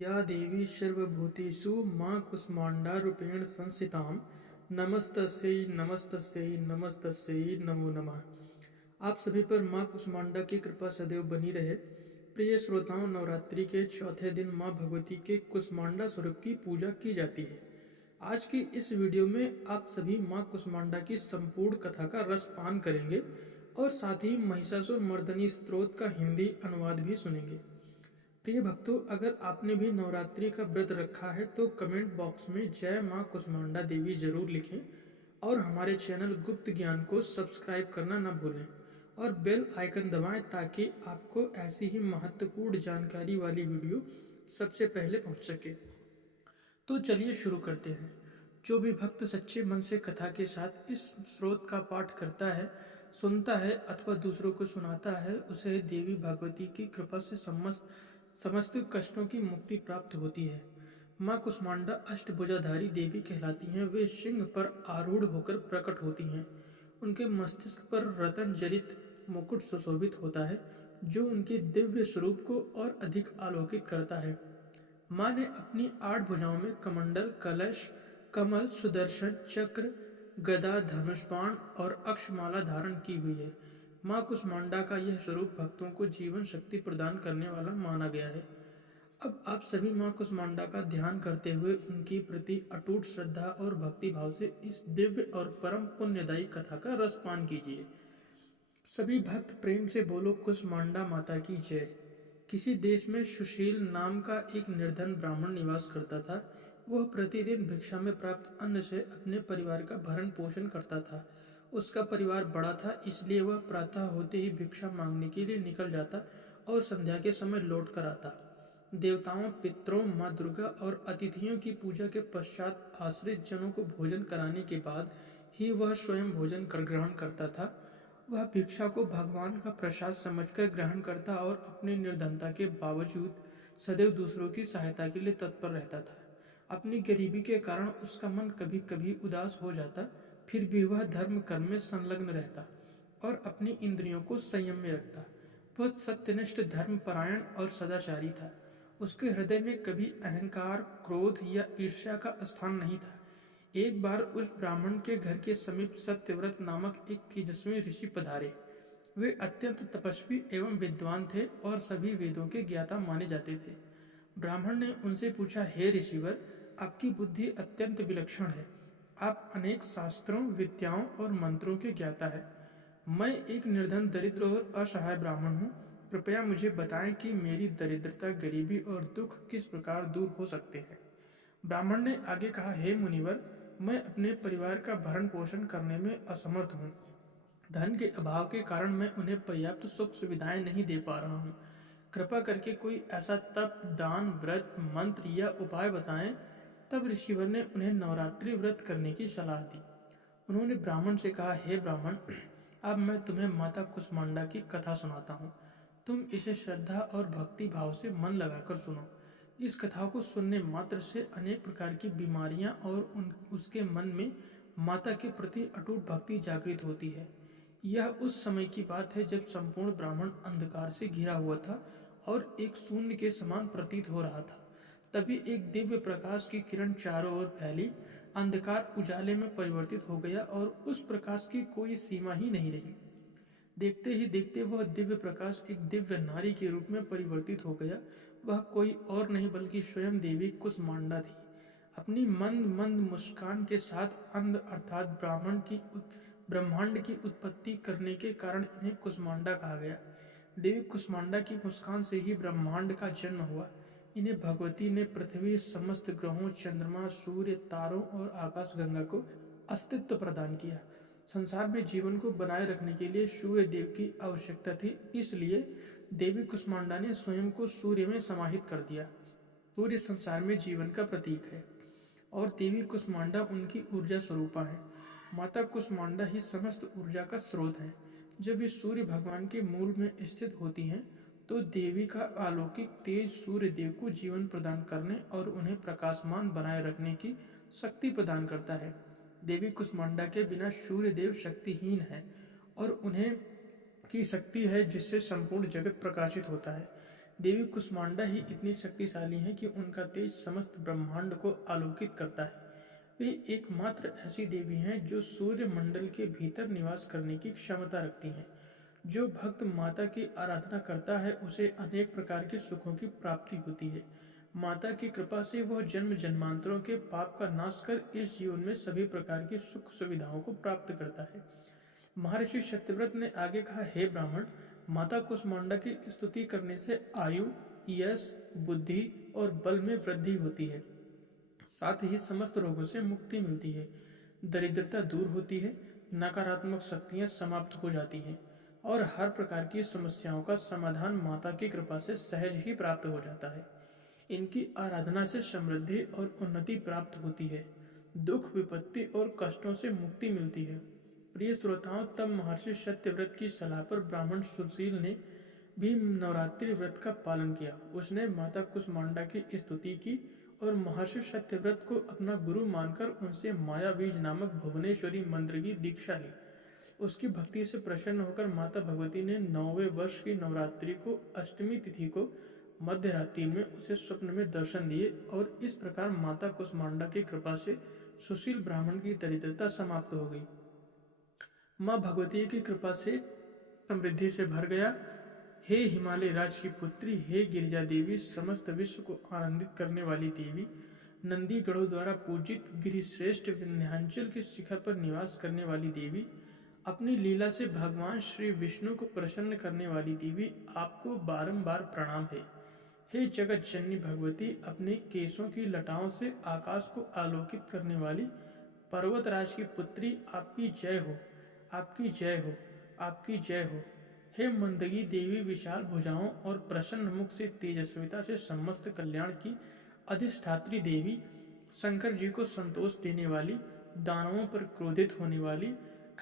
या देवी सर्वभूतेषु मां कूष्माण्डारूपेण संस्थितां नमस्तस्यै नमस्तस्यै नमस्तस्यै नमो नमः। आप सभी पर मां कूष्मांडा की कृपा सदैव बनी रहे। प्रिय श्रोताओं, नवरात्रि के चौथे दिन मां भगवती के कूष्मांडा स्वरूप की पूजा की जाती है। आज की इस वीडियो में आप सभी मां कूष्मांडा की संपूर्ण कथा का रसपान करेंगे और साथ ही महिषासुर मर्दनी स्तोत्र का हिंदी अनुवाद भी सुनेंगे। प्रिय भक्तों, अगर आपने भी नवरात्रि का व्रत रखा है तो कमेंट बॉक्स में जय मां कुष्मांडा देवी जरूर लिखें और हमारे चैनल गुप्त ज्ञान को सब्सक्राइब करना न भूलें और बेल आइकन दबाएं ताकि आपको ऐसी ही महत्वपूर्ण जानकारी वाली वीडियो सबसे पहले पहुंच सके। तो चलिए शुरू करते हैं। जो भी भक्त सच्चे मन से कथा के साथ इस स्रोत का पाठ करता है, सुनता है अथवा दूसरों को सुनाता है, उसे देवी भगवती की कृपा से समस्त समस्त कष्टों की मुक्ति प्राप्त होती है। माँ कुष्मांडा अष्टभुजाधारी देवी कहलाती हैं। वे सिंह पर आरूढ़ होकर प्रकट होती हैं। उनके मस्तिष्क पर रतन जड़ित मुकुट सुशोभित होता है, जो उनके दिव्य स्वरूप को और अधिक आलोकित करता है। माँ ने अपनी 8 भुजाओं में कमंडल, कलश, कमल, सुदर्शन चक्र, गदा, धनुष बाण और अक्षमाला धारण की हुई है। माँ कुष्मांडा का यह स्वरूप भक्तों को जीवन शक्ति प्रदान करने वाला माना गया है। अब आप सभी माँ कुष्मांडा का ध्यान करते हुए उनकी प्रति अटूट श्रद्धा और भक्ति भाव से इस दिव्य और परम पुण्यदायी कथा का रसपान कीजिए। सभी भक्त प्रेम से बोलो कुष्मांडा माता की जय। किसी देश में सुशील नाम का एक निर्धन ब्राह्मण निवास करता था। वह प्रतिदिन भिक्षा में प्राप्त अन्न से अपने परिवार का भरण पोषण करता था। उसका परिवार बड़ा था, इसलिए वह प्रातः होते ही भिक्षा मांगने के लिए निकल जाता और संध्या के समय लौट कर आता। देवताओं, पितरों, माँ दुर्गा और अतिथियों की पूजा के पश्चात आश्रित जनों को भोजन कराने के बाद ही वह स्वयं भोजन कर ग्रहण करता था। वह भिक्षा को भगवान का प्रसाद समझकर ग्रहण करता और अपनी निर्धनता के बावजूद सदैव दूसरों की सहायता के लिए तत्पर रहता था। अपनी गरीबी के कारण उसका मन कभी कभी उदास हो जाता, फिर भी वह धर्म कर्म में संलग्न रहता और अपनी इंद्रियों को संयम में रखता। वह सत्यनिष्ठ, धर्मपरायण और सदाचारी था। उसके हृदय में कभी अहंकार, क्रोध या ईर्ष्या का स्थान नहीं था। एक बार उस ब्राह्मण के घर के समीप सत्यव्रत नामक एक तेजस्वी ऋषि पधारे। वे अत्यंत तपस्वी एवं विद्वान थे और सभी वेदों के ज्ञाता माने जाते थे। ब्राह्मण ने उनसे पूछा, हे ऋषिवर, आपकी बुद्धि अत्यंत विलक्षण है। आप अनेक शास्त्रों, विद्याओं और मंत्रों के ज्ञाता है। मैं एक निर्धन, दरिद्र और असहाय ब्राह्मण हूँ। कृपया मुझे बताएं कि मेरी दरिद्रता, गरीबी और दुख किस प्रकार दूर हो सकते हैं। ब्राह्मण ने आगे कहा, हे मुनिवर, मैं अपने परिवार का भरण पोषण करने में असमर्थ हूँ। धन के अभाव के कारण मैं उन्हें पर्याप्त सुख सुविधाएं नहीं दे पा रहा हूँ। कृपा करके कोई ऐसा तप, दान, व्रत, मंत्र या उपाय बताएं। तब ऋषिवर ने उन्हें नवरात्रि व्रत करने की सलाह दी। उन्होंने ब्राह्मण से कहा, हे ब्राह्मण, अब मैं तुम्हें माता कुष्मांडा की कथा सुनाता हूँ। तुम इसे श्रद्धा और भक्ति भाव से मन लगाकर सुनो। इस कथा को सुनने मात्र से अनेक प्रकार की बीमारियां और उसके मन में माता के प्रति अटूट भक्ति जागृत होती है। यह उस समय की बात है जब संपूर्ण ब्राह्मण अंधकार से घिरा हुआ था और एक शून्य के समान प्रतीत हो रहा था। तभी एक दिव्य प्रकाश की किरण चारों ओर फैली। अंधकार उजाले में परिवर्तित हो गया और उस प्रकाश की कोई सीमा ही नहीं रही। देखते ही देखते वह दिव्य प्रकाश एक दिव्य नारी के रूप में परिवर्तित हो गया। वह कोई और नहीं बल्कि स्वयं देवी कुष्मांडा थी। अपनी मंद मंद मुस्कान के साथ अंध अर्थात ब्रह्मांड की उत्पत्ति करने के कारण इन्हें कुष्मांडा कहा गया। देवी कुष्मांडा की मुस्कान से ही ब्रह्मांड का जन्म हुआ। इन्हें भगवती ने पृथ्वी, समस्त ग्रहों, चंद्रमा, सूर्य, तारों और आकाशगंगा को अस्तित्व प्रदान किया। संसार में जीवन को बनाए रखने के लिए सूर्य देव की आवश्यकता थी, इसलिए देवी कुष्मांडा ने स्वयं को सूर्य में समाहित कर दिया। सूर्य संसार में जीवन का प्रतीक है और देवी कुष्मांडा उनकी ऊर्जा स्वरूपा है। माता कुष्मांडा ही समस्त ऊर्जा का स्रोत है। जब वे सूर्य भगवान के मूल में स्थित होती हैं, तो देवी का अलौकिक तेज सूर्य देव को जीवन प्रदान करने और उन्हें प्रकाशमान बनाए रखने की शक्ति प्रदान करता है। देवी कुष्मांडा के बिना सूर्य देव शक्तिहीन है और उन्हें की शक्ति है जिससे संपूर्ण जगत प्रकाशित होता है। देवी कुष्मांडा ही इतनी शक्तिशाली हैं कि उनका तेज समस्त ब्रह्मांड को आलोकित करता है। वे एकमात्र ऐसी देवी हैं जो सूर्य मंडल के भीतर निवास करने की क्षमता रखती हैं। जो भक्त माता की आराधना करता है उसे अनेक प्रकार के सुखों की प्राप्ति होती है। माता की कृपा से वह जन्म जन्मांतरों के पाप का नाश कर इस जीवन में सभी प्रकार की सुख सुविधाओं को प्राप्त करता है। महर्षि सत्यव्रत ने आगे कहा, हे ब्राह्मण, माता कुष्मांडा की स्तुति करने से आयु, यश, बुद्धि और बल में वृद्धि होती है। साथ ही समस्त रोगों से मुक्ति मिलती है, दरिद्रता दूर होती है, नकारात्मक शक्तियां समाप्त हो जाती हैं और हर प्रकार की समस्याओं का समाधान माता की कृपा से सहज ही प्राप्त हो जाता है। इनकी आराधना से समृद्धि और उन्नति प्राप्त होती है, दुख विपत्ति और कष्टों से मुक्ति मिलती है। प्रिय श्रोताओं, तब महर्षि सत्यव्रत की सलाह पर ब्राह्मण सुशील ने भी नवरात्रि व्रत का पालन किया। उसने माता कुष्मांडा की स्तुति की और महर्षि सत्यव्रत को अपना गुरु मानकर उनसे माया बीज नामक भुवनेश्वरी मंत्र की दीक्षा ली। उसकी भक्ति से प्रसन्न होकर माता भगवती ने 9वें वर्ष की नवरात्रि को अष्टमी तिथि को मध्य रात्रि में उसे स्वप्न में दर्शन दिए और इस प्रकार माता कुष्मांडा की कृपा से सुशील ब्राह्मण की दरिद्रता समाप्त हो गई। माँ भगवती की कृपा से समृद्धि से भर गया। हे हिमालय राज की पुत्री, हे गिरिजा देवी, समस्त विश्व को आनंदित करने वाली देवी, नंदी गणों द्वारा पूजित गिरिश्रेष्ठ विंध्याचल के शिखर पर निवास करने वाली देवी, अपनी लीला से भगवान श्री विष्णु को प्रसन्न करने वाली देवी, आपको बारंबार प्रणाम है। हे जगत जननी भगवती, अपने केसों की लटाओं से आकाश को आलोकित करने वाली पर्वतराज की पुत्री, आपकी जय हो, आपकी जय हो, आपकी जय हो। हे मंदगी देवी, विशाल भुजाओं और प्रसन्न मुख से तेजस्विता से समस्त कल्याण की अधिष्ठात्री देवी, शंकर जी को संतोष देने वाली, दानवों पर क्रोधित होने वाली,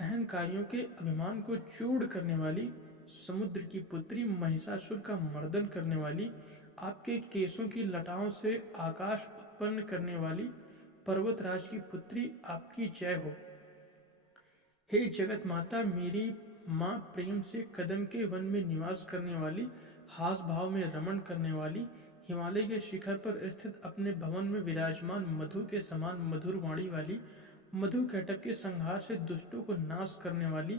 अहंकारियों के अभिमान को चूर्ण करने वाली, समुद्र की पुत्री, महिषासुर का मर्दन करने वाली, आपके केसों की लटाओं से आकाश उत्पन्न करने वाली पर्वतराज की पुत्री, आपकी जय हो। हे जगत माता, मेरी माँ, प्रेम से कदम के वन में निवास करने वाली, हास भाव में रमण करने वाली, हिमालय के शिखर पर स्थित अपने भवन में विराजमान मधु के समान मधुर वाणी वाली, मधु कैटभ के संहार से दुष्टों को नाश करने वाली,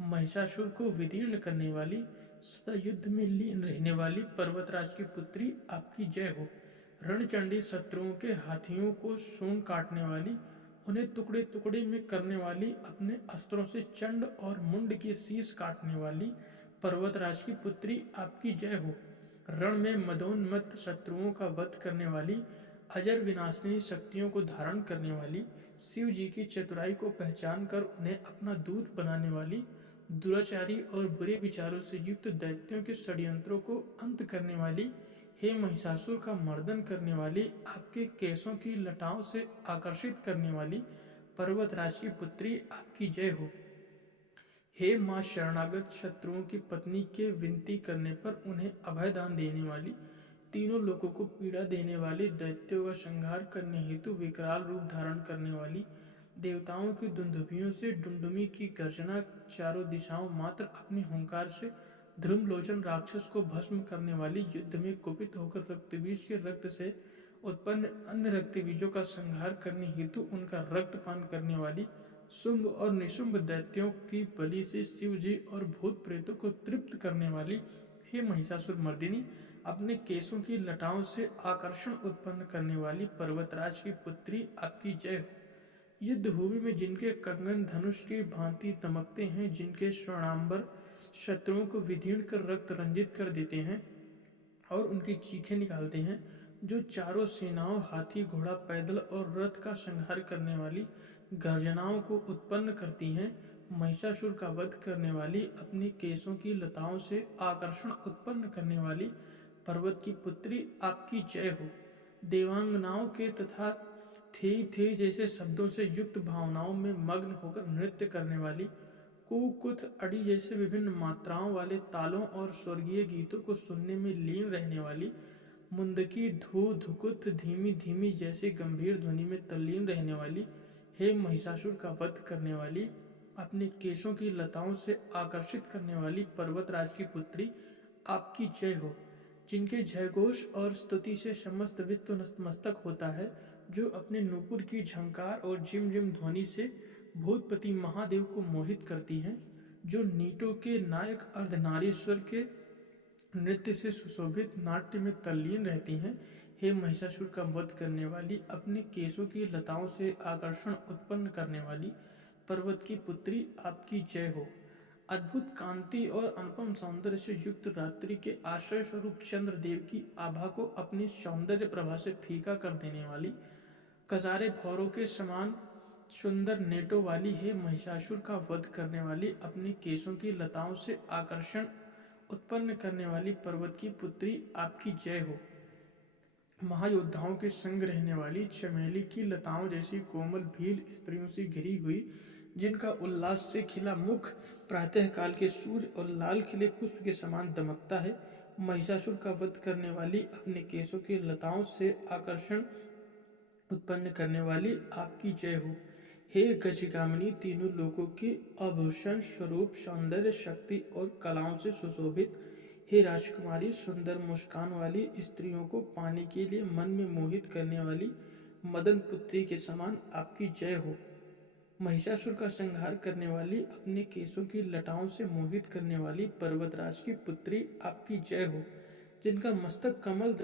महिषासुर को विदीर्ण करने वाली, सदा युद्ध में लीन रहने वाली पर्वतराज की पुत्री, आपकी जय हो। रणचंडी, शत्रुओं के हाथियों को सूंड काटने वाली, उन्हें टुकड़े टुकड़े में करने वाली, अपने अस्त्रों से चंड और मुंड के शीश काटने वाली पर्वतराज की पुत्री, आपकी जय हो। रण में मदोन्मत्त शत्रुओं का वध करने वाली, अजर विनाशिनी शक्तियों को धारण करने वाली, शिव जी की चतुराई को पहचान कर उन्हें अपना दूत बनाने वाली, दुराचारी और बुरे विचारों से युक्त दैत्यों के षड्यंत्रों को अंत करने वाली, हे महिषासुर का मर्दन करने वाली, आपके केसों की लटाओं से आकर्षित करने वाली पर्वतराज की पुत्री, आपकी जय हो। हे माँ, शरणागत शत्रुओं की पत्नी के विनती करने पर उन्हें अभय दान देने वाली, तीनों लोगों को पीड़ा देने वाली, दैत्यों का संहार करने हेतु विकराल रूप धारण करने वाली, देवताओं की दुंदुभियों से डुंडुमी की गर्जना, चारों दिशाओं मात्र अपनी हुंकार से ध्रुमलोचन राक्षस को भस्म करने वाली, युद्ध में कुपित होकर रक्तबीज के रक्त से उत्पन्न अन्य रक्तबीजों का संहार करने हेतु उनका रक्तपान करने वाली, शुंभ और निशुंभ दैत्यों की बलि से शिव जी और भूत प्रेतों को तृप्त करने वाली, हे महिषासुर मर्दिनी, अपने केसों की लटाओं से आकर्षण उत्पन्न करने वाली पर्वतराज की पुत्री, आपकी जय हो। युद्ध भूमि में जिनके कंगन धनुष की भांति दमकते हैं, जिनके स्वर्णांबर शत्रुओं को विदीर्ण कर रक्त रंजित कर देते हैं और उनकी चीखें निकालते हैं, जो चारों सेनाओं, हाथी, घोड़ा, पैदल और रथ का संहार करने वाली गर्जनाओं को उत्पन्न करती हैं, महिषासुर का वध करने वाली, अपने केसों की लताओं से आकर्षण उत्पन्न करने वाली पर्वत की पुत्री, आपकी जय हो। देवांगनाओं के तथा थे जैसे शब्दों से युक्त भावनाओं में मग्न होकर नृत्य करने वाली, कुकुथ, अड़ी जैसे विभिन्न मात्राओं वाले तालों और स्वर्गीय गीतों को सुनने में लीन रहने वाली, मुंदकी, धू, धुकुत, धीमी धीमी जैसे गंभीर ध्वनि में तल्लीन रहने वाली, हे महिषासुर का वध करने वाली, अपने केशों की लताओं से आकर्षित करने वाली पर्वतराज की पुत्री, आपकी जय हो। जिनके जयघोष और स्तुति से समस्त विश्व नतमस्तक होता है, जो अपने नूपुर की झंकार और झिम झिम ध्वनि से भूतपति महादेव को मोहित करती हैं, जो नीटों के नायक अर्धनारीश्वर के नृत्य से सुशोभित नाट्य में तल्लीन रहती हैं। हे महिषासुर का वध करने वाली, अपने केसों की लताओं से आकर्षण उत्पन्न करने वाली पर्वत की पुत्री, आपकी जय हो। अद्भुत कांति और अनुपम सौंदर्य से युक्त रात्रि के आश्रय स्वरूप चंद्रदेव की आभा को अपनी सौंदर्य प्रभा से फीका कर देने वाली, कजारे भौरों के समान सुंदर नेटों वाली, हे महिषासुर का वध करने वाली, अपने केसों की लताओं से आकर्षण उत्पन्न करने वाली पर्वत की पुत्री, आपकी जय हो। महायोद्धाओं के संग रहने वाली, चमेली की लताओं जैसी कोमल भील स्त्रियों से घिरी हुई, जिनका उल्लास से खिला मुख प्रातः काल के सूर्य और लाल खिले पुष्प के समान दमकता है, महिषासुर का वध करने वाली, अपने केसों की लताओं से आकर्षण उत्पन्न करने वाली, आपकी जय हो। हे गजगामिनी, तीनों लोकों की आभूषण स्वरूप सौंदर्य शक्ति और कलाओं से सुशोभित, हे राजकुमारी, सुंदर मुस्कान वाली, स्त्रियों को पाने के लिए मन में मोहित करने वाली, मदन पुत्री के समान, आपकी जय हो। महिषासुर का संहार करने वाली, अपने केसों की लटाओं से मोहित करने वाली पर्वतराज की पुत्री, आपकी जय हो। जिनका मस्तक कमल